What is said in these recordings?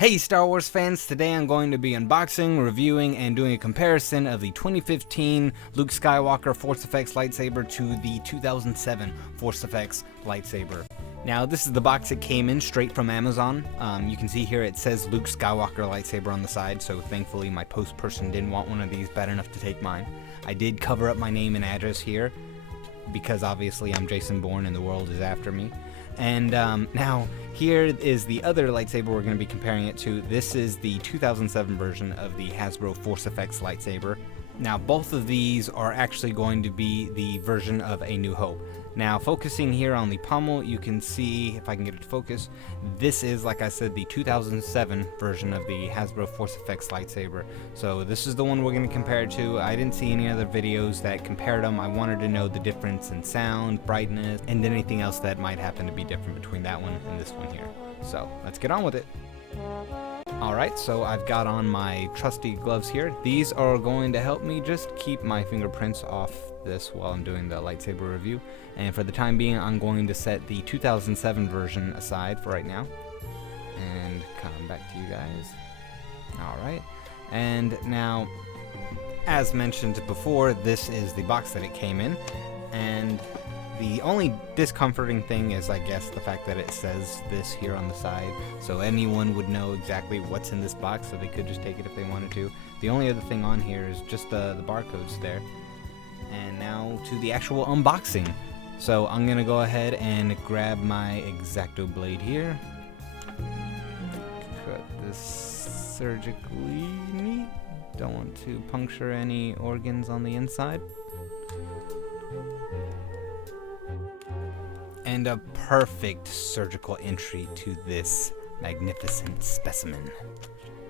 Hey Star Wars fans, today I'm going to be unboxing, reviewing, and doing a comparison of the 2015 Luke Skywalker Force Effects lightsaber to the 2007 Force Effects lightsaber. Now this is the box it came in straight from Amazon. You can see here it says Luke Skywalker lightsaber on the side, so thankfully my post person didn't want one of these bad enough to take mine. I did cover up my name and address here, because obviously I'm Jason Bourne and the world is after me. And now here is the other lightsaber we're going to be comparing it to. This is the 2007 version of the Hasbro Force Effects lightsaber. Now both of these are actually going to be the version of A New Hope. Now focusing here on the pommel, you can see, if I can get it to focus, this is, like I said, the 2007 version of the Hasbro Force Effects lightsaber. So this is the one we're going to compare it to. I didn't see any other videos that compared them. I wanted to know the difference in sound, brightness, and anything else that might happen to be different between that one and this one here. So let's get on with it. Alright, so I've got on my trusty gloves here. These are going to help me just keep my fingerprints off this while I'm doing the lightsaber review. And for the time being, I'm going to set the 2007 version aside for right now. And come back to you guys. Alright, and now, as mentioned before, this is the box that it came in. And the only discomforting thing is, I guess, the fact that it says this here on the side, so anyone would know exactly what's in this box, so they could just take it if they wanted to. The only other thing on here is just the barcodes there. And now to the actual unboxing. So I'm gonna go ahead and grab my X-Acto blade here. Cut this surgically neat. Don't want to puncture any organs on the inside. And a perfect surgical entry to this magnificent specimen.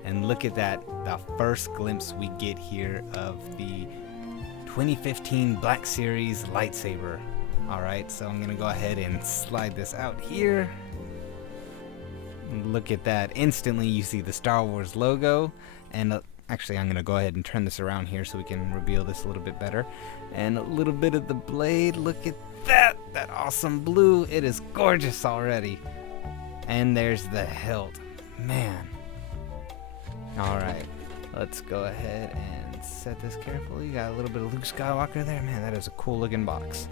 And look at that, the first glimpse we get here of the 2015 Black Series lightsaber. Alright, so I'm gonna go ahead and slide this out here. Look at that, instantly you see the Star Wars logo, and actually I'm gonna go ahead and turn this around here so we can reveal this a little bit better. And a little bit of the blade, look at that awesome blue, it is gorgeous already. And there's the hilt, man. Alright, let's go ahead and set this carefully. Got a little bit of Luke Skywalker there, man, that is a cool looking box.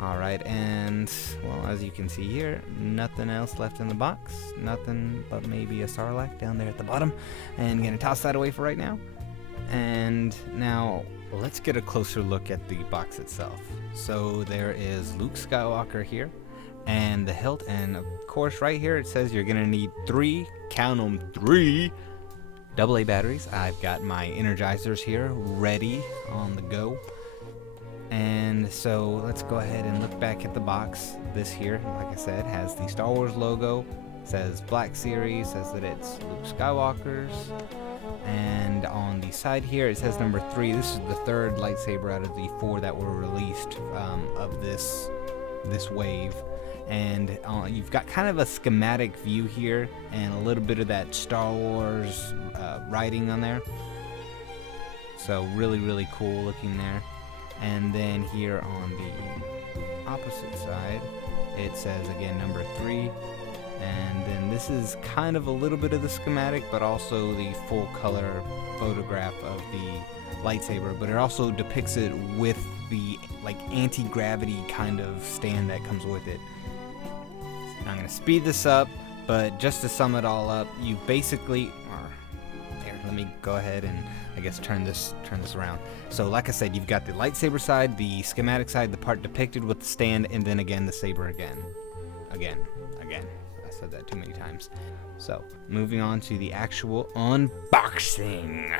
Alright, and well, as you can see here, nothing else left in the box, nothing but maybe a Sarlacc down there at the bottom, and gonna toss that away for right now. And now let's get a closer look at the box itself. So there is Luke Skywalker here, and the hilt, and of course right here it says you're gonna need 3, count them, 3 AA batteries. I've got my energizers here ready on the go. And so let's go ahead and look back at the box. This here, like I said, has the Star Wars logo, says Black Series, says that it's Luke Skywalker's, and on the side here it says number 3. This is the 3rd lightsaber out of the 4 that were released of this wave. And you've got kind of a schematic view here and a little bit of that Star Wars writing on there. So really cool looking there. And then here on the opposite side, it says again number 3. And then this is kind of a little bit of the schematic, but also the full color photograph of the lightsaber. But it also depicts it with the like anti-gravity kind of stand that comes with it. I'm going to speed this up, but just to sum it all up, you basically... There, let me go ahead and I guess turn this around. So like I said, you've got the lightsaber side, the schematic side, the part depicted with the stand, and then again the saber again. I said that too many times. So moving on to the actual unboxing.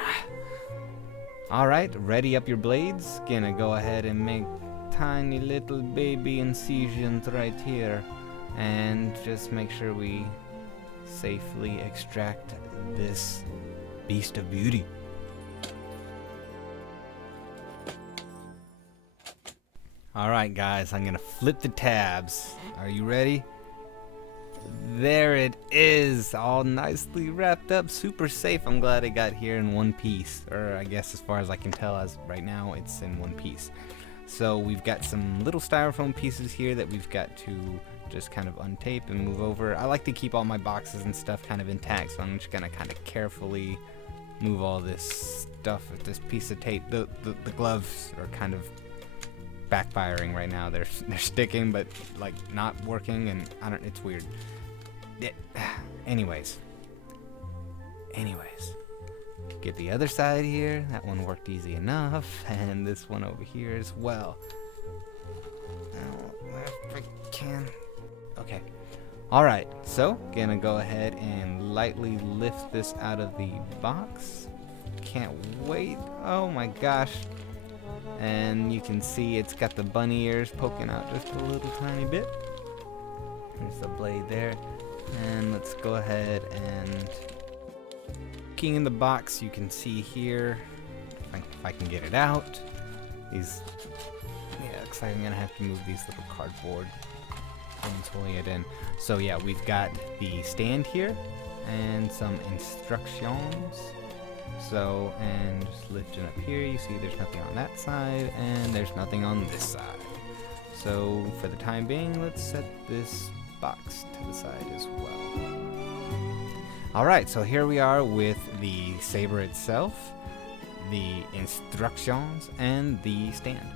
Alright, ready up your blades. Gonna go ahead and make tiny little baby incisions right here. And just make sure we safely extract this beast of beauty. Alright guys, I'm gonna flip the tabs. Are you ready? There it is, all nicely wrapped up, super safe. I'm glad it got here in one piece, or I guess as far as I can tell, as right now it's in one piece. So we've got some little styrofoam pieces here that we've got to just kind of untape and move over. I like to keep all my boxes and stuff kind of intact, so I'm just gonna kind of carefully move all this stuff with this piece of tape. The gloves are kind of backfiring right now. They're sticking, but like not working, and it's weird. Anyways, get the other side here. That one worked easy enough, and this one over here as well. Now, if I can. Okay. All right. So, gonna go ahead and lightly lift this out of the box. Can't wait. Oh my gosh. And you can see it's got the bunny ears poking out just a little tiny bit. There's the blade there. And let's go ahead and looking in the box, you can see here, if I can get it out, these, yeah, looks like I'm gonna have to move these little cardboard things holding it in. So yeah, we've got the stand here and some instructions. So, and just lifting up here, you see there's nothing on that side, and there's nothing on this side. So, for the time being, let's set this box to the side as well. Alright, so here we are with the saber itself, the instructions, and the stand.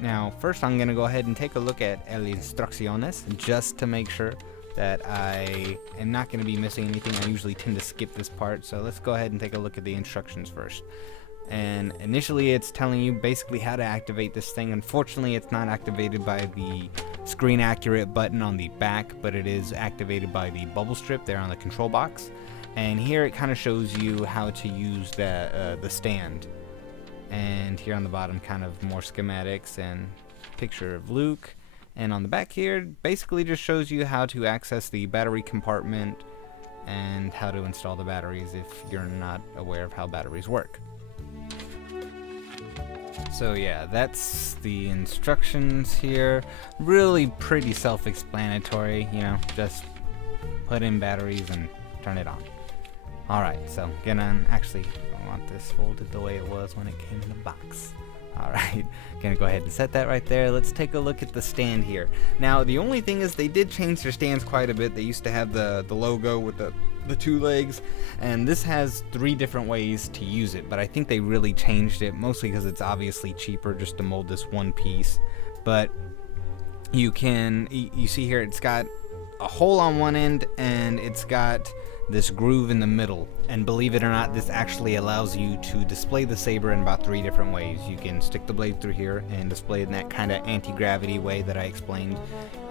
Now, first I'm going to go ahead and take a look at el instrucciones, just to make sure that I am not going to be missing anything. I usually tend to skip this part, so let's go ahead and take a look at the instructions first. And initially it's telling you basically how to activate this thing. Unfortunately, it's not activated by the screen accurate button on the back, but it is activated by the bubble strip there on the control box. And here it kind of shows you how to use the stand. And here on the bottom, kind of more schematics and picture of Luke. And on the back here, basically just shows you how to access the battery compartment and how to install the batteries if you're not aware of how batteries work. So yeah, that's the instructions here. Really pretty self-explanatory, you know, just put in batteries and turn it on. Alright, so actually, I want this folded the way it was when it came in the box. Alright, gonna go ahead and set that right there. Let's take a look at the stand here. Now, the only thing is they did change their stands quite a bit. They used to have the logo with the two legs, and this has 3 different ways to use it, but I think they really changed it, mostly because it's obviously cheaper just to mold this one piece. But you see here it's got a hole on one end, and it's got this groove in the middle, and believe it or not, this actually allows you to display the saber in about 3 different ways. You can stick the blade through here and display it in that kind of anti-gravity way that I explained.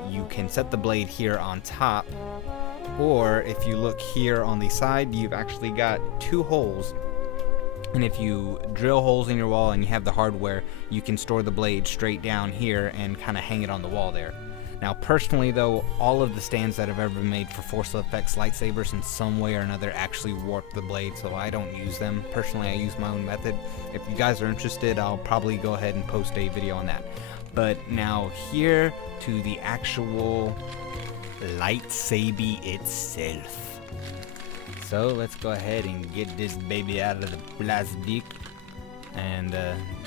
You can set the blade here on top, or if you look here on the side, you've actually got 2 holes, and if you drill holes in your wall and you have the hardware, you can store the blade straight down here and kind of hang it on the wall there. Now, personally though, all of the stands that I've ever made for Force Effects lightsabers in some way or another actually warp the blade, so I don't use them. Personally, I use my own method. If you guys are interested, I'll probably go ahead and post a video on that. But now here to the actual lightsaber itself. So let's go ahead and get this baby out of the plastic, and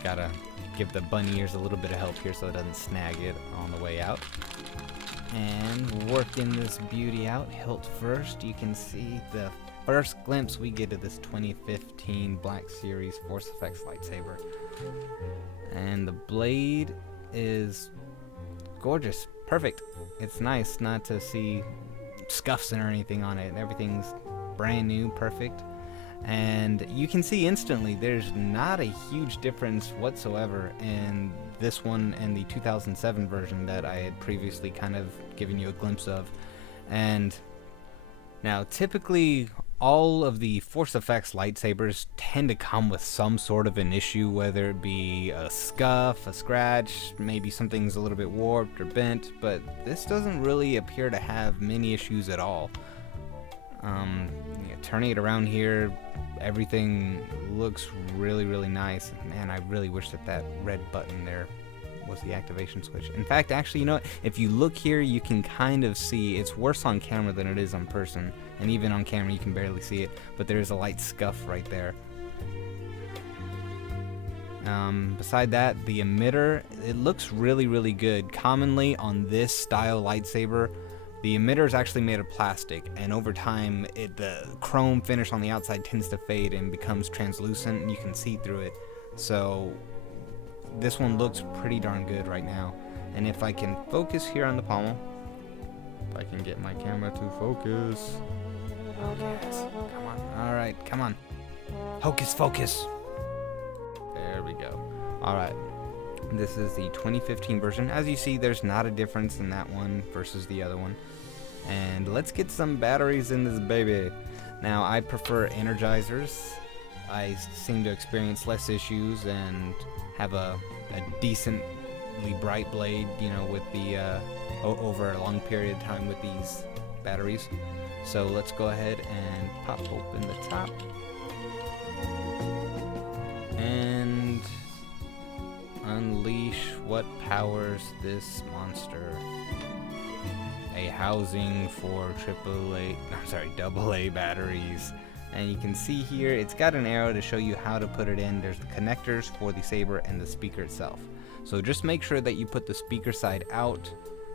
gotta give the bunny ears a little bit of help here so it doesn't snag it on the way out. And working this beauty out, hilt first. You can see the first glimpse we get of this 2015 Black Series Force Effects lightsaber. And the blade is gorgeous, perfect. It's nice not to see scuffs or anything on it. Everything's brand new, perfect. And you can see instantly there's not a huge difference whatsoever in this one and the 2007 version that I had previously kind of given you a glimpse of. And now typically all of the Force Effects lightsabers tend to come with some sort of an issue, whether it be a scuff, a scratch, maybe something's a little bit warped or bent, but this doesn't really appear to have many issues at all. Turning it around here, everything looks really, really nice. Man, I really wish that red button there was the activation switch. In fact, actually, you know what? If you look here, you can kind of see it's worse on camera than it is on person. And even on camera, you can barely see it, but there is a light scuff right there. Beside that, the emitter, it looks really good. Commonly on this style lightsaber, the emitter is actually made of plastic, and over time the chrome finish on the outside tends to fade and becomes translucent, and you can see through it. So this one looks pretty darn good right now. And if I can focus here on the pommel, if I can get my camera to focus. Okay, come on. Alright, come on. Hocus focus. There we go. Alright. This is the 2015 version. As you see, there's not a difference in that one versus the other one. And let's get some batteries in this baby. Now, I prefer energizers. I seem to experience less issues and have a decently bright blade, you know, with the over a long period of time with these batteries. So let's go ahead and pop open the top and unleash what powers this monster. A housing for AA batteries. And you can see here, it's got an arrow to show you how to put it in. There's the connectors for the saber and the speaker itself. So just make sure that you put the speaker side out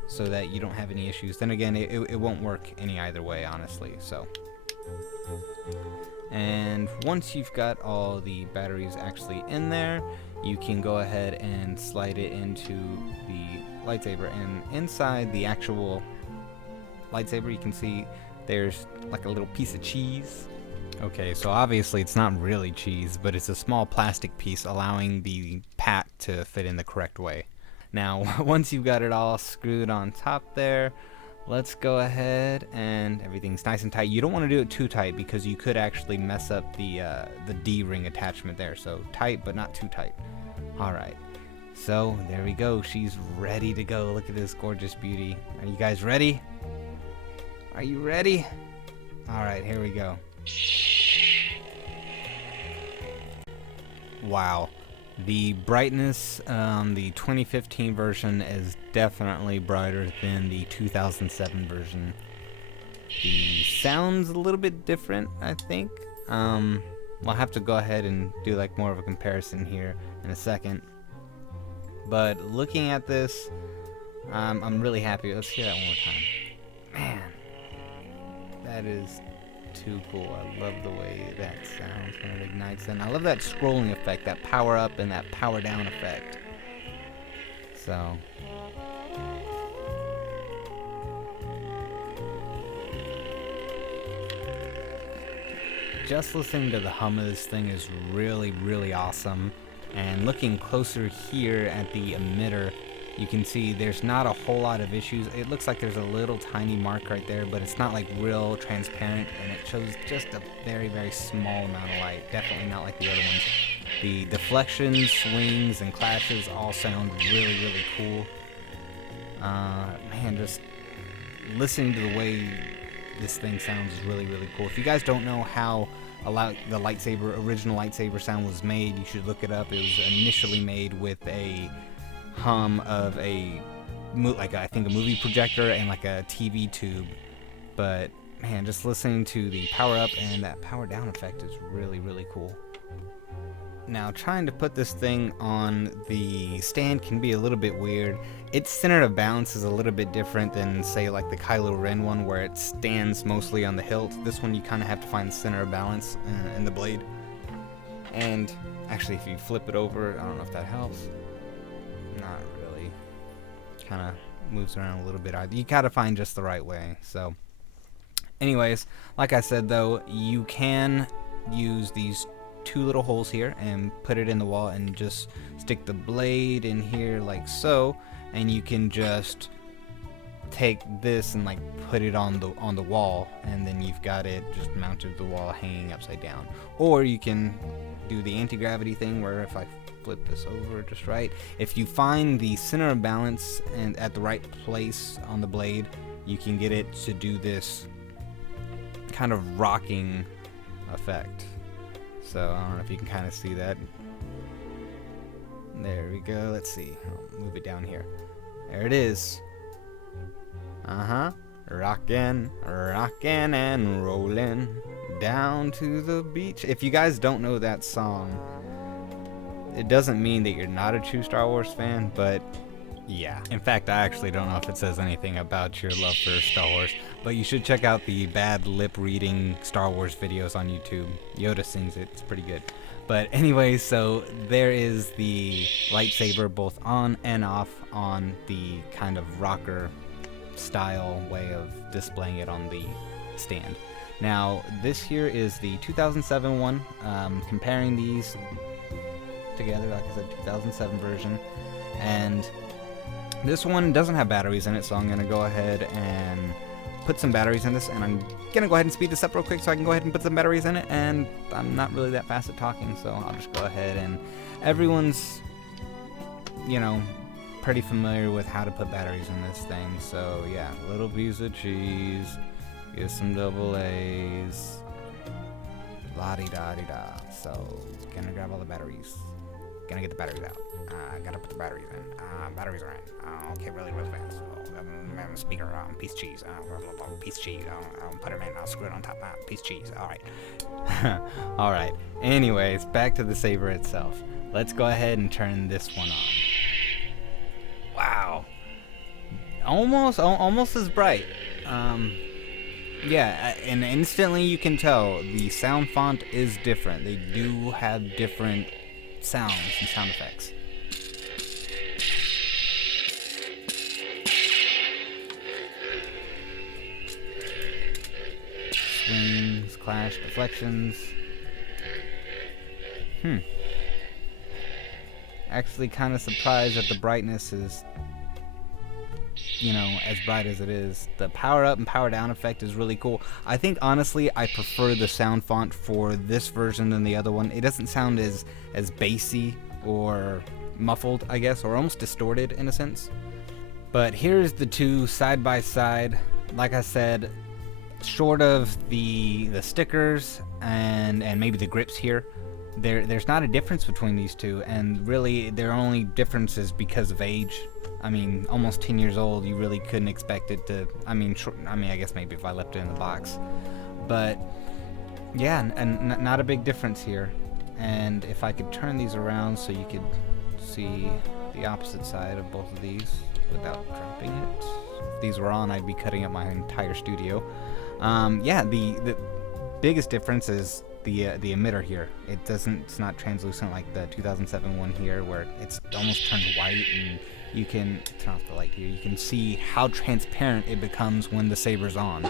so that you don't have any issues. Then again, it won't work any either way, honestly. So, and once you've got all the batteries actually in there, you can go ahead and slide it into the lightsaber. And inside the actual lightsaber, you can see there's like a little piece of cheese. Okay, so obviously it's not really cheese, but it's a small plastic piece allowing the pack to fit in the correct way. Now, once you've got it all screwed on top there, let's go ahead and everything's nice and tight. You don't want to do it too tight because you could actually mess up the D-ring attachment there. So tight, but not too tight. All right, so there we go. She's ready to go. Look at this gorgeous beauty. Are you guys ready? Are you ready? All right, here we go. Wow, the brightness the 2015 version is definitely brighter than the 2007 version. The sound's a little bit different, I think. We'll have to go ahead and do like more of a comparison here in a second. But looking at this, I'm really happy. Let's hear that one more time. Man, that is too cool. I love the way that sounds when it ignites, and I love that scrolling effect, that power up and that power down effect. So just listening to the hum of this thing is really awesome. And looking closer here at the emitter, you can see there's not a whole lot of issues. It looks like there's a little tiny mark right there, but it's not like real transparent, and it shows just a very small amount of light. Definitely not like the other ones. The deflections, swings, and clashes all sound really cool. Man, just listening to the way this thing sounds is really cool. If you guys don't know how the original lightsaber sound was made, you should look it up. It was initially made with a hum of I think a movie projector and like a TV tube. But man, just listening to the power up and that power down effect is really cool. Now, trying to put this thing on the stand can be a little bit weird. Its center of balance is a little bit different than, say, like the Kylo Ren one, where it stands mostly on the hilt. This one, you kind of have to find the center of balance in the blade. And actually, if you flip it over, I don't know if that helps. Not really. Kind of moves around a little bit. You gotta find just the right way. So, anyways, like I said, though, you can use these two little holes here and put it in the wall and just stick the blade in here like so, and you can just take this and like put it on the wall, and then you've got it just mounted to the wall hanging upside down. Or you can do the anti-gravity thing, where if I flip this over just right, if you find the center of balance and at the right place on the blade, you can get it to do this kind of rocking effect. So I don't know if you can kind of see that. There we go. Let's see. I'll move it down here. There it is. Rockin', rockin' and rollin' down to the beach. If you guys don't know that song, it doesn't mean that you're not a true Star Wars fan, but yeah. In fact, I actually don't know if it says anything about your love for Star Wars, but you should check out the bad lip reading Star Wars videos on YouTube. Yoda sings it, it's pretty good. But anyway, so there is the lightsaber both on and off on the kind of rocker style way of displaying it on the stand. Now, this here is the 2007 one. Comparing these together, like I said, 2007 version, and this one doesn't have batteries in it, so I'm going to go ahead and put some batteries in this, and I'm going to go ahead and speed this up real quick so I can go ahead and put some batteries in it, and I'm not really that fast at talking, so I'll just go ahead and everyone's, you know, pretty familiar with how to put batteries in this thing, so yeah, little piece of cheese, get some double A's, la-di-da-di-da, so gonna grab all the batteries. Gonna get the batteries out. Gotta put the batteries in. Batteries are in. Okay, really fast. Speaker, piece of cheese. Piece of cheese. I'll put it in. I'll screw it on top. Piece of cheese. Alright. Alright. Anyways, back to the saber itself. Let's go ahead and turn this one on. Wow. Almost as bright. Yeah, and instantly you can tell the sound font is different. They do have different sounds and sound effects. Swings, clash, deflections. Actually kind of surprised that the brightness is, you know, as bright as it is. The power up and power down effect is really cool. I think honestly I prefer the sound font for this version than the other one. It doesn't sound as bassy or muffled, I guess, or almost distorted in a sense. But here's the two side by side. Like I said, short of the stickers and maybe the grips here, there's not a difference between these two, and really their only difference is because of age. I mean, almost 10 years old, you really couldn't expect it to, I mean, I guess maybe if I left it in the box. But, yeah, and not a big difference here. And if I could turn these around so you could see the opposite side of both of these without dropping it. If these were on, I'd be cutting up my entire studio. Yeah, the biggest difference is the emitter here. It's not translucent like the 2007 one here, where it's almost turned white, and you can turn off the light here. You can see how transparent it becomes when the saber's on.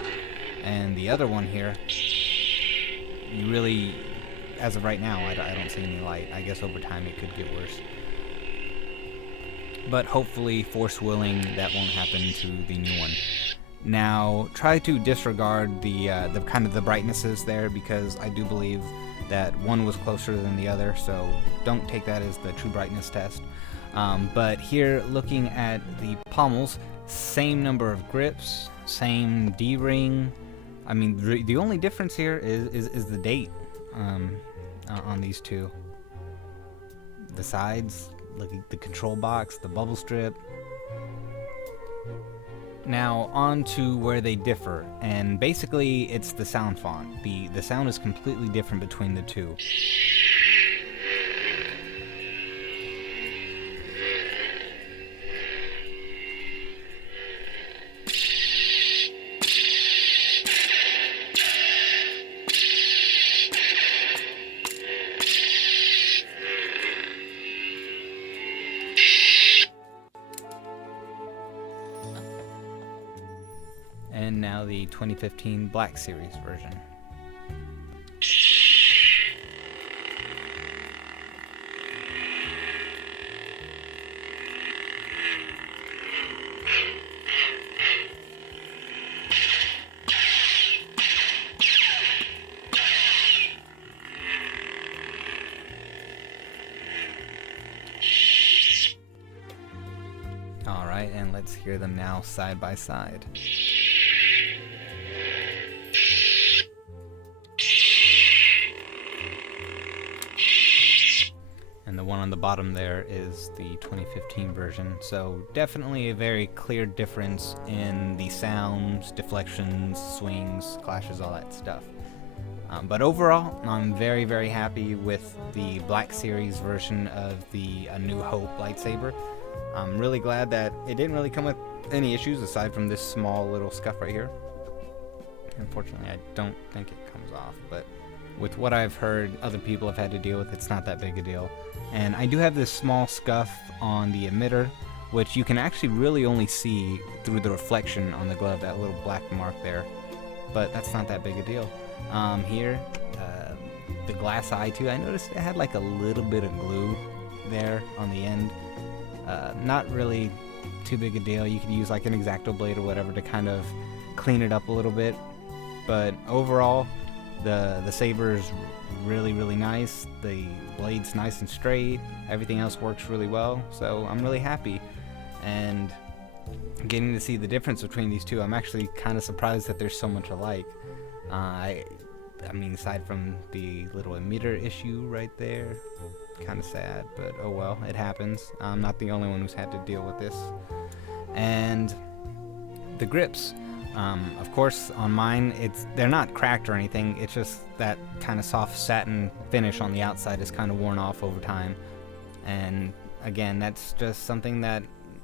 And the other one here, you really, as of right now, I don't see any light. I guess over time it could get worse. But hopefully, force willing, that won't happen to the new one. Now, try to disregard the kind of the brightnesses there, because I do believe that one was closer than the other, so don't take that as the true brightness test. But here, looking at the pommels, same number of grips, same D-ring. I mean, the only difference here is the date on these two. The sides, look at the control box, the bubble strip. Now, on to where they differ, and basically it's the sound font. The sound is completely different between the two. And now the 2015 Black Series version. Alright, and let's hear them now side by side. And the one on the bottom there is the 2015 version, so definitely a very clear difference in the sounds, deflections, swings, clashes, all that stuff. But overall, I'm very, very happy with the Black Series version of the A New Hope lightsaber. I'm really glad that it didn't really come with any issues aside from this small little scuff right here. Unfortunately, I don't think it comes off, but with what I've heard other people have had to deal with, it's not that big a deal. And I do have this small scuff on the emitter, which you can actually really only see through the reflection on the glove, that little black mark there. But that's not that big a deal. Here, the glass eye too, I noticed it had like a little bit of glue there on the end. Not really too big a deal. You could use like an X-Acto blade or whatever to kind of clean it up a little bit. But overall, the saber is really, really nice. The blade's nice and straight. Everything else works really well. So I'm really happy. And getting to see the difference between these two, I'm actually kind of surprised that they're so much alike. I mean, aside from the little emitter issue right there, kind of sad, but oh well, it happens. I'm not the only one who's had to deal with this. And the grips, of course, on mine, they're not cracked or anything. It's just that kind of soft satin finish on the outside is kind of worn off over time. And again, that's just something that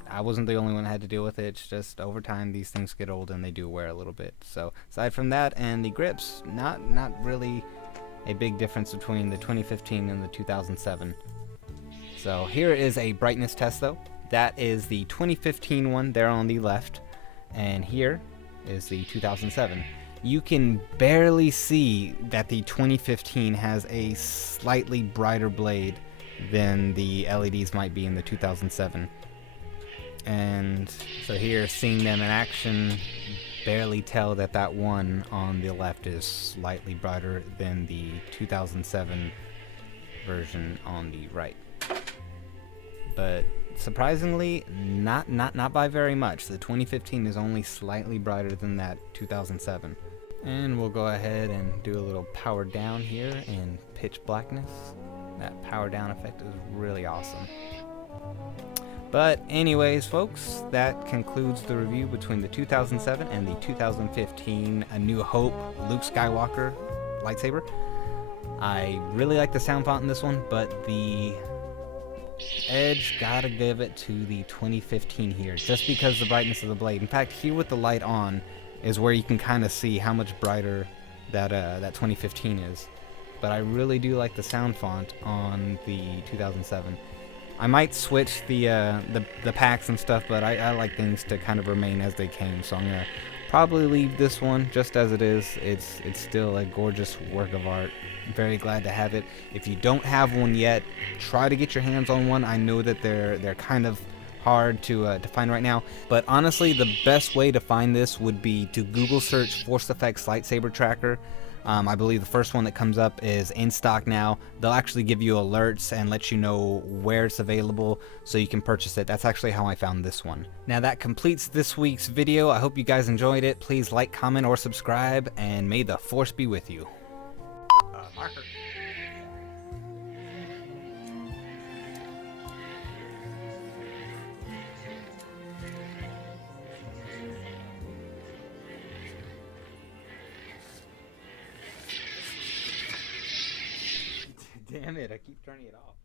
I wasn't the only one that had to deal with it. It's just over time these things get old and they do wear a little bit. So aside from that and the grips, not really a big difference between the 2015 and the 2007. So here is a brightness test though. That is the 2015 one there on the left, and here is the 2007. You can barely see that the 2015 has a slightly brighter blade than the LEDs might be in the 2007. And so here, seeing them in action, barely tell that that one on the left is slightly brighter than the 2007 version on the right. But surprisingly, not by very much. The 2015 is only slightly brighter than that 2007. And we'll go ahead and do a little power down here in pitch blackness. That power down effect is really awesome. But anyways, folks, that concludes the review between the 2007 and the 2015 A New Hope Luke Skywalker lightsaber. I really like the sound font in this one, but the edge, gotta give it to the 2015 here, just because the brightness of the blade. In fact, here with the light on is where you can kind of see how much brighter that 2015 is. But I really do like the sound font on the 2007. I might switch the packs and stuff, but I like things to kind of remain as they came, so I'm gonna probably leave this one just as it is. It's still a gorgeous work of art. I'm very glad to have it. If you don't have one yet, try to get your hands on one. I know that they're kind of hard to find right now, but honestly, the best way to find this would be to Google search Force Effects Lightsaber Tracker. I believe the first one that comes up is in stock now. They'll actually give you alerts and let you know where it's available so you can purchase it. That's actually how I found this one. Now that completes this week's video. I hope you guys enjoyed it. Please like, comment, or subscribe, and may the Force be with you. Marker. Damn it, I keep turning it off.